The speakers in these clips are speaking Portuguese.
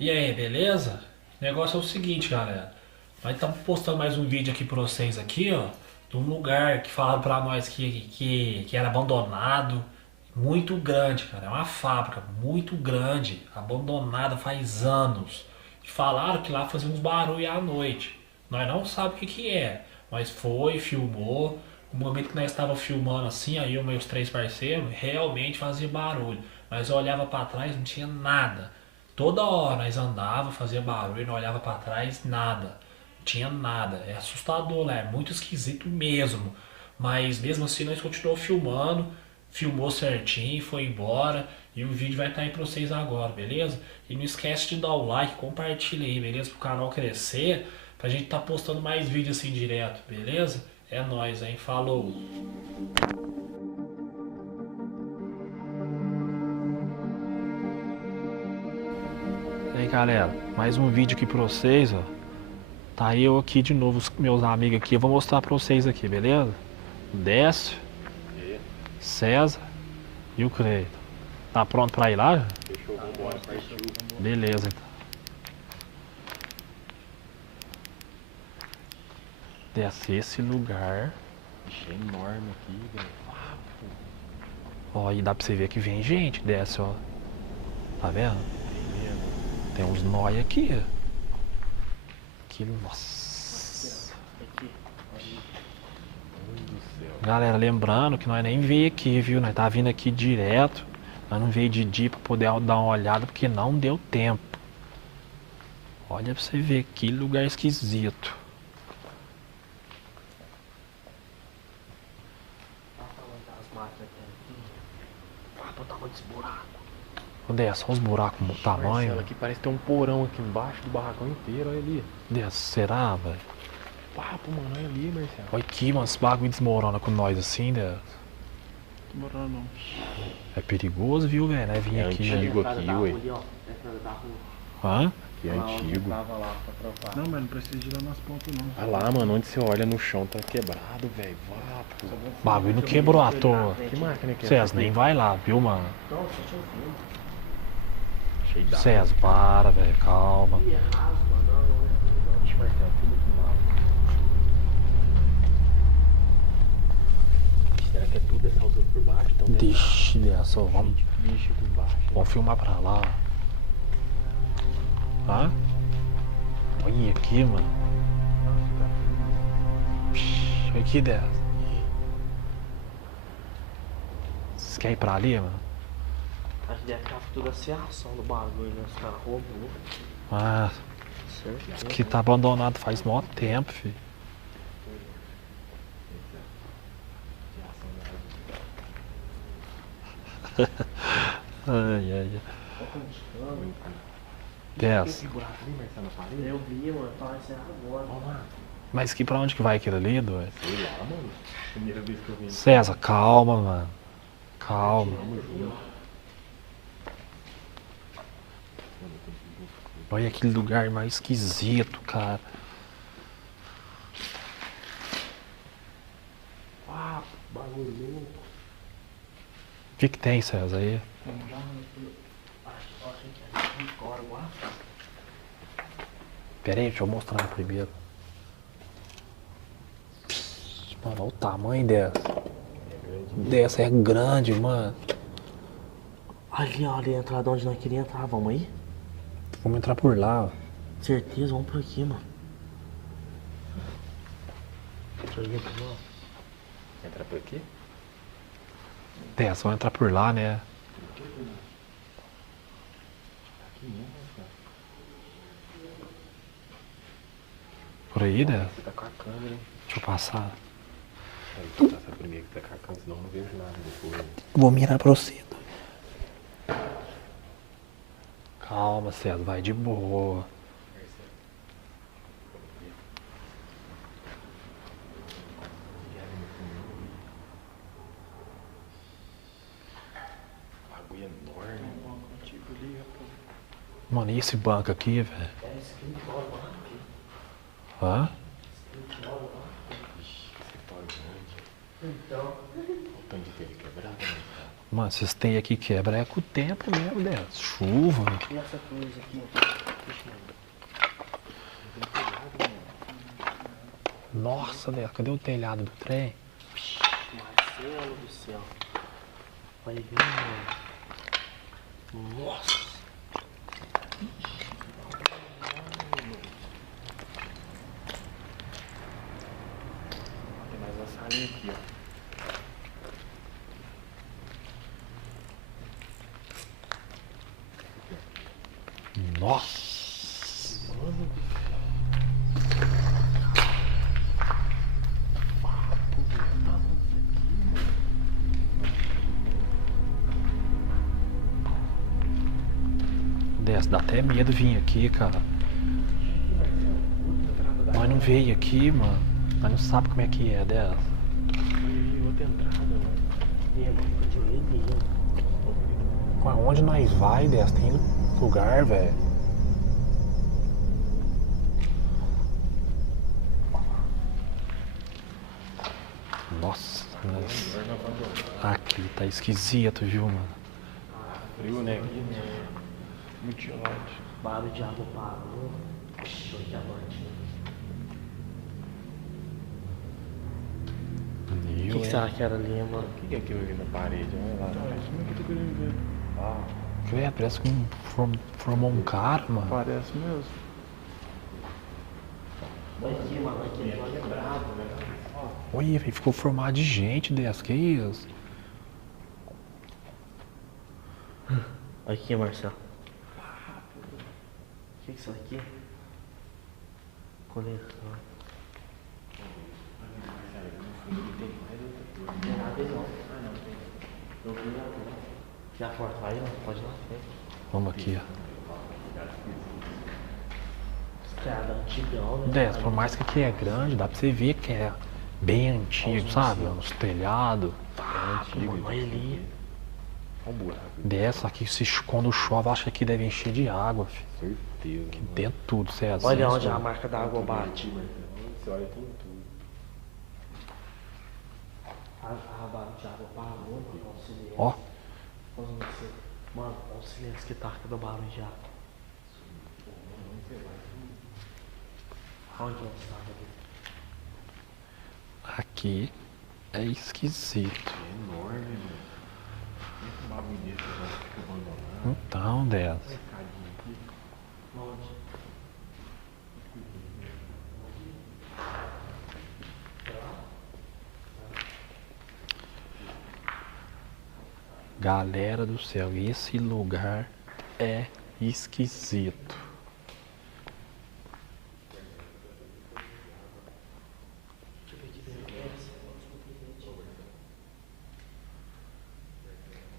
E aí, beleza? O negócio é o seguinte, galera. Nós estamos postando mais um vídeo aqui pra vocês aqui, ó. De um lugar que falaram pra nós que era abandonado. Muito grande, cara. É uma fábrica muito grande. Abandonada faz anos. E falaram que lá fazia uns barulhos à noite. Nós não sabemos o que é. Mas foi, filmou. No momento que nós estávamos filmando assim, aí eu e meus três parceiros, realmente fazia barulho. Mas eu olhava pra trás, não tinha nada. Toda hora nós andava, fazia barulho, não olhava pra trás, nada. Não tinha nada. É assustador, né? É muito esquisito mesmo. Mas mesmo assim nós continuamos filmando, filmou certinho, e foi embora. E o vídeo vai estar aí pra vocês agora, beleza? E não esquece de dar o like, compartilha aí, beleza? Pro canal crescer, pra gente tá postando mais vídeos assim direto, beleza? É nóis, hein? Falou! E aí galera, mais um vídeo aqui pra vocês, ó. Tá eu aqui de novo, os meus amigos aqui, eu vou mostrar pra vocês aqui, beleza? O Décio, César e o Cleito. Tá pronto pra ir lá? Fechou, vambora, partiu. Beleza, então. Desce esse lugar. Ixi, é enorme aqui, velho. Ó, e dá pra você ver que vem gente, desce, ó. Tá vendo? Tem uns nóia aqui, ó. Que, nossa. Meu Deus do céu. Galera, lembrando que nós nem veio aqui, viu? Nós tá vindo aqui direto. Nós não veio de dia pra poder dar uma olhada, porque não deu tempo. Olha pra você ver, que lugar esquisito. Onde é? Só os buracos do tamanho? Marcelo, aqui parece ter um porão aqui embaixo do barracão inteiro, olha ali. Será, velho? Papo, mano, olha ali, Marcelo. Olha aqui, mano, esse bagulho desmorona com nós assim, né? Morando não. É perigoso, viu, velho? Né? Vim É aqui. antigo aqui, ué. Hã? Que é antigo. Não, mas não precisa de ir lá nas pontas não. Olha lá, mano, onde você olha no chão tá quebrado, velho. Vapo. O bagulho não quebrou à toa. Que máquina que é César, essa nem aqui? vai lá, viu, mano? Cheio d'água. César, para, velho, calma. Ixi, Marcelo, tudo aqui mal. Será que é tudo essa altura por baixo? Então deve Deixa dessa, dar vamos, bicho aqui embaixo. vamos filmar pra lá. Hã? Olha aqui, mano. Psh, olha aqui, Dessa. Vocês querem ir pra ali, mano? Acho que deve estar toda a fiação do bagulho, né? Os caras roubou. Ah, Certo? que tá abandonado faz mó tempo, filho. Ai, ai, ai. Dessa. Esse buraco ali, Marcelo, na parede? Eu vi, mano. Tava assim agora. Olha lá. Mas que pra onde que vai aquilo ali, doido? Sei lá, mano. Primeira vez que eu vi. César, calma, mano. Calma. Vamos junto. Olha aquele lugar mais esquisito, cara. Ah, bagulho louco. O que que tem, César, aí? Pera aí, deixa eu mostrar primeiro. Mano, olha o tamanho dessa. Dessa é grande, mano. Ali, ó, ali a entrada onde nós queríamos entrar. Vamos aí? Vamos entrar por lá, ó. Certeza, vamos por aqui, mano. Entra por aqui? Dessa, vamos entrar por lá, né? Por aí, né? Você tá com a câmera, hein? Deixa eu passar. Aí, vou passar primeiro que tá com a câmera, senão eu não vejo nada depois. Vou mirar pra você. Calma, César, vai de boa. Bagulho enorme. Mano, e esse banco aqui, velho? Hã? Ixi, escritório grande. Então. Olha o tanto de telha quebrada, né? Mano, esses teios aqui quebra é com o tempo mesmo, né? Chuva. E essa cruz aqui? Puxa, Nossa, velho, cadê o telhado do trem? Marcelo do céu. Olha aí, mano. Nossa. Tem mais uma salinha aqui, ó. Nossa. Desce, dá até medo vir aqui, cara. Nós não veio aqui, mano. Nós não sabe como é que é dessa. Aí, outra entrada, mano. E é muito direito, Aonde nós vai, Dessa? Tem lugar, velho. Nossa, mas... Aqui tá esquisito, viu, mano? Frio, né? Aqui, muito gelado. Barulho de água parou. Show de diamante. O que será que era ali, mano? O que é aquilo ali na parede? Olha lá. Ah, isso mesmo que eu tô querendo ver. É, parece que formou um cara, mano. Parece mesmo. Olha aqui, mano. Aqui é quebrado, velho. Olha, velho, ficou formado de gente dessa, que isso? Aqui, Marcelo. O que é isso aqui? Coleção. Não tem nada aí não. Ah, não tem. Eu vi lá. E a porta vai aí, não? Pode ir lá. Vamos aqui, ó. Estrada antigão, né? Dessa, por mais que aqui é grande, dá pra você ver que é bem antigo, sabe? Os telhados. Mano, olha ali. Olha um buraco. Dessa aqui, quando chove, acho que aqui deve encher de água, filho. Certeza. Aqui dentro tudo, você é assim. Olha onde a marca da água bate. Você olha tem tudo. A barra de água parou, mano. Auxiliar. Ó, Mano, olha o silêncio que tá do barulho de água. Onde nós estamos ali? aqui é esquisito. É enorme, mano. Esse bagulho desse já fica abandonado. Então, dessa. Cadinho aqui. Onde? Galera do céu, esse lugar é esquisito.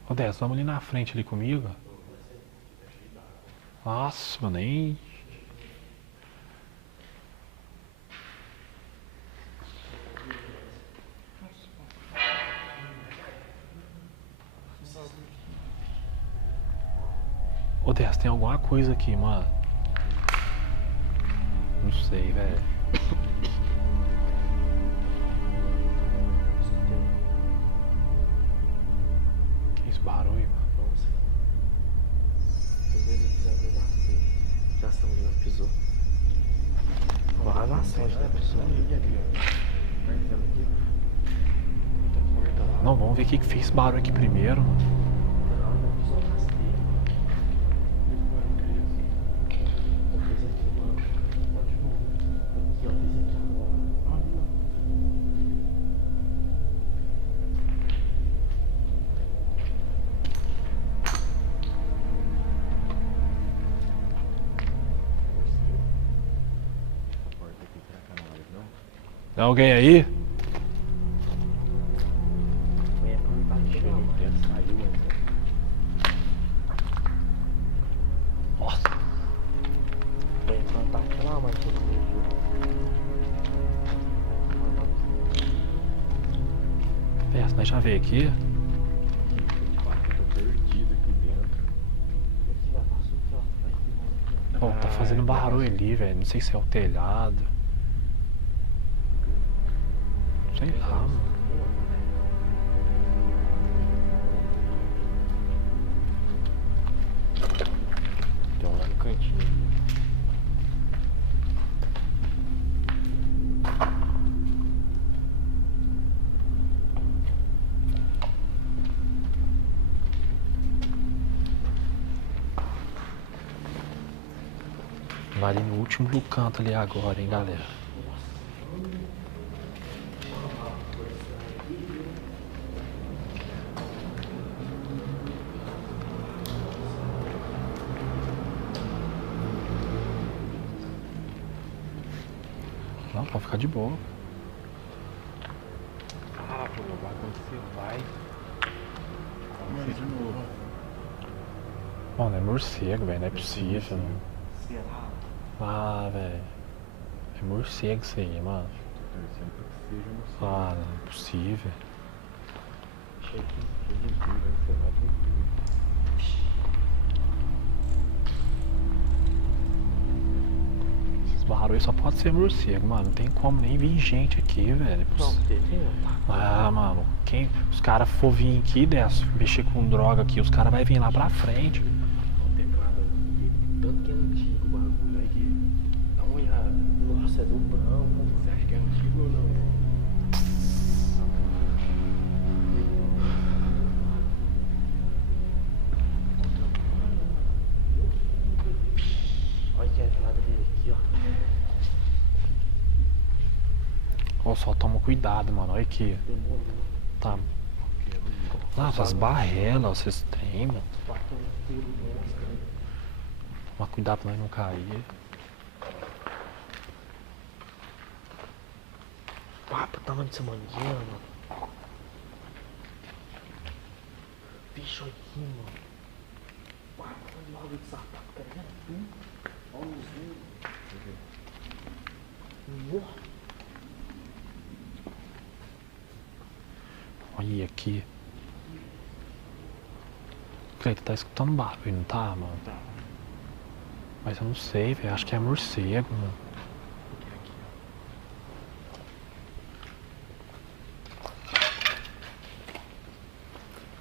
Ô Dessa, vamos ali na frente ali comigo. Nossa, mano, nem... Ô Dessa, tem alguma coisa aqui, mano. Não sei, velho. Que esse barulho, mano? Nossa. Pisou ali, pisou ali na frente. Já estamos ali, não pisou. Vai na frente, né, pisou? Não, vamos ver o que que fez esse barulho aqui primeiro, mano. Não pisou rasteiro. Eu fiz aqui, mano. Aqui, ó, fiz aqui agora. Essa porta aqui, será que ela não abre, não? Tem alguém aí? Vem pra baixo, Ele mano. até saiu, mano. Nossa. Vem plantar aquela marcha do meio. Dessa, nós já veio aqui. Eu tô perdido aqui dentro. Aqui vai passar aqui, ó. Aqui, Ó, tá fazendo barulho ali, velho. Não sei se é o telhado. Sei lá, mano. cantinho ali. Vai ali no último do canto ali agora, hein, galera. Não, pode ficar de boa. Ah, pô, agora quando você vai. Mano, de novo. Mano, é morcego, velho. Não é possível. Será? Ah, velho. É morcego isso aí, mano. Torcendo pra que seja no céu. Ah, não é possível. Cheio de duro, aí você vai tranquilo. Esses barulhos só pode ser morcego, mano. Não tem como nem vir gente aqui, velho. Não, tem tá. Ah, mano. Quem os caras for vir aqui, dessa, mexer com droga aqui, os caras vão vir lá pra frente. O teclado aqui, tanto que é antigo o bagulho. Aí que. Dá uma olhada. Nossa, é do branco. Você acha que é antigo ou não? Olha que entrada dele aqui, ó. Ó, só toma cuidado, mano. Olha aqui. Demorou. Tá. Nossa, as barrelas vocês têm, mano. Bateu inteiro monstro. Toma cuidado pra nós não cair. Ah, pro tamanho dessa mangueira, mano. Bicho aqui, mano. Ah, olha logo de sapato, cara. Olha os dedos. Olha aqui. Cleiton, tá escutando barulho, não tá, mano? Tá. Mas eu não sei, velho. Acho que é morcego, mano.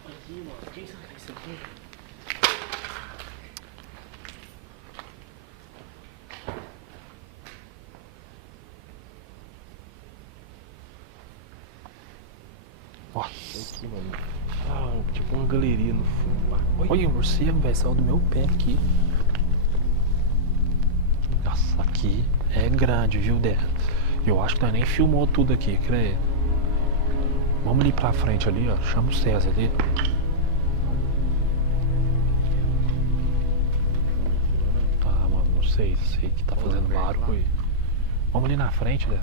Aqui, mano. Quem será que é isso aqui? Nossa. Aqui, mano. Ah, tipo uma galeria no fundo lá. Olha o morcego, velho. Saiu do meu pé aqui. Nossa, aqui é grande, viu, Dé? Eu acho que nós nem filmou tudo aqui, creio. Vamos ali pra frente ali, ó. Chama o César ali. Tá, mano, não sei que tá fazendo barulho aí. Vamos ali na frente, Dé.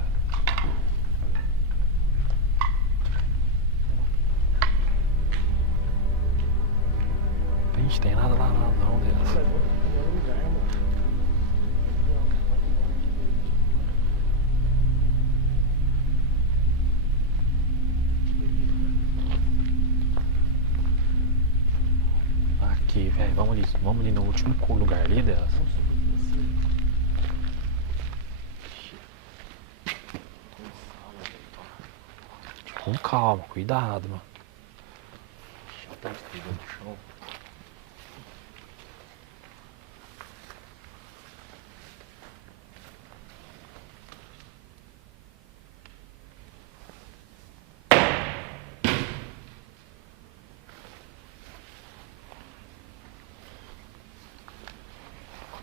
Ixi, tem nada lá não, Dé. Aqui, velho, vamos ali no último lugar ali delas. Com calma, cuidado, mano. Tá escrevendo no chão.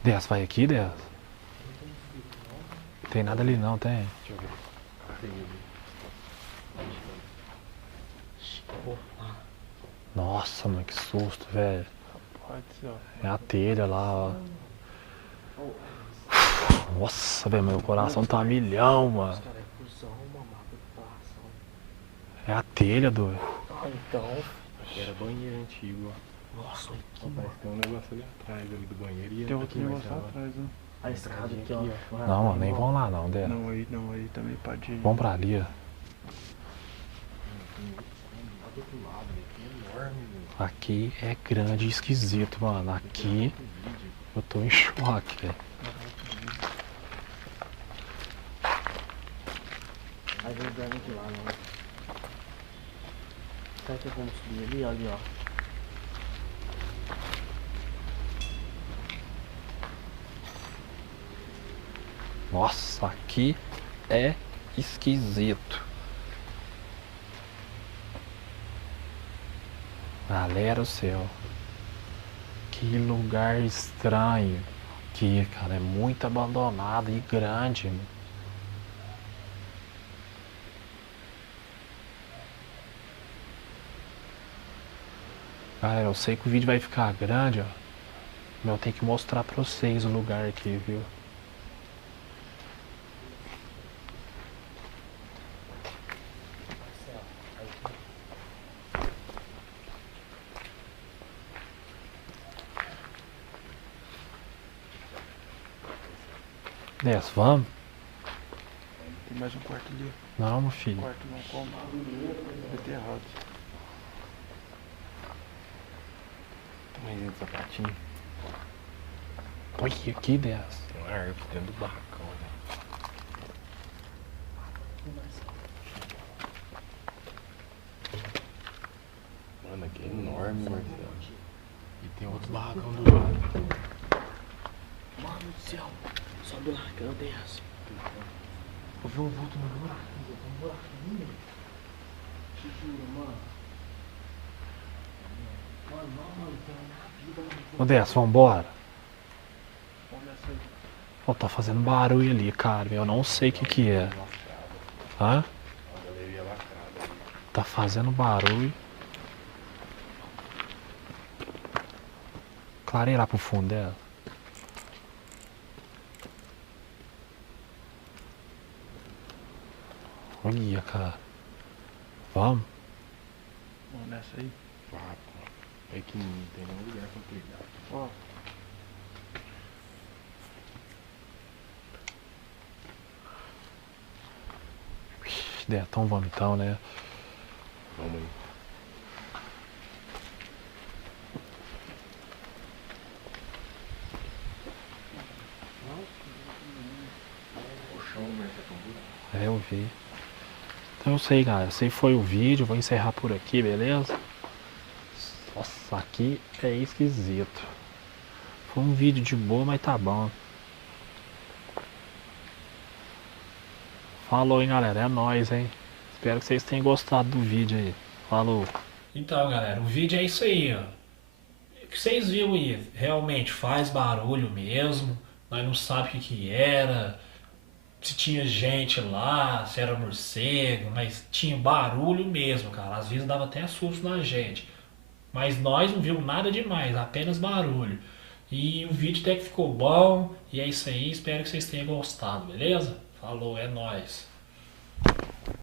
Dez, vai aqui, Dez. Tem nada ali não, tem. Deixa eu ver. Tem ali. Nossa, mano, que susto, velho. Pode ser, ó. É a telha lá, ó. Nossa, velho, meu coração tá a milhão, mano. Os caras é cuzão, mamá, preocupação. É a telha, doido. Ah, então. Aqui era banheiro antigo, ó. Nossa, olha aqui, Ó, mano. parece que tem um negócio ali atrás ali do banheiro e Tem outro aqui mais negócio lá lá. atrás, ó. A escada aqui, ó. Não, mano, nem vão lá não, Dez. Não, aí também pode ir. Vamos pra ali, ó. Lá do outro lado, né? Que é enorme, velho. Aqui é grande e esquisito, mano. Aqui eu tô em choque, velho. Aí vem pra mim de lá, não. Será que vamos subir ali? Olha, ó. Nossa, aqui é esquisito. Galera do céu. Que lugar estranho. Que, cara, é muito abandonado e grande. Galera, eu sei que o vídeo vai ficar grande, ó. Mas eu tenho que mostrar pra vocês o lugar aqui, viu? Desce, vamos? Tem mais um quarto ali. Não, meu filho. Quarto não como. Vai ter errado. Tamanho de sapatinho. Olha aqui, desce. Tem uma árvore dentro do barracão, né? Mano, aqui é enorme, Marcelo. E tem outro barracão do lado. Mano do céu. Sobe lá, que eu desço. Eu vi um vulto no buraco. Tem um buraquinho. Te juro, mano. Mano, não tem na vida, mano. Ô, desce, vambora. Olha essa aí. Ó, tá fazendo barulho ali, cara. Eu não sei o que é. Hã? A galeria lacrada ali. Tá fazendo barulho. Clareia lá pro fundo dela. Olha, cara. Vamos? Vamos nessa aí. É que não tem nenhum lugar pra pegar. Ó. Então vamos então, né? Vamos aí. O chão, Marcelo. É, eu vi. Então é isso aí, galera. Esse aí foi o vídeo. Vou encerrar por aqui, beleza? Nossa, aqui é esquisito. Foi um vídeo de boa, mas tá bom. Falou, hein, galera. É nóis, hein? Espero que vocês tenham gostado do vídeo aí. Falou. Então, galera, o vídeo é isso aí, ó. O que vocês viram aí, realmente faz barulho mesmo. Nós não sabemos o que era, se tinha gente lá, se era morcego, mas tinha barulho mesmo, cara. Às vezes dava até susto na gente. Mas nós não vimos nada demais, apenas barulho. E o vídeo até que ficou bom. E é isso aí, espero que vocês tenham gostado, beleza? Falou, é nóis.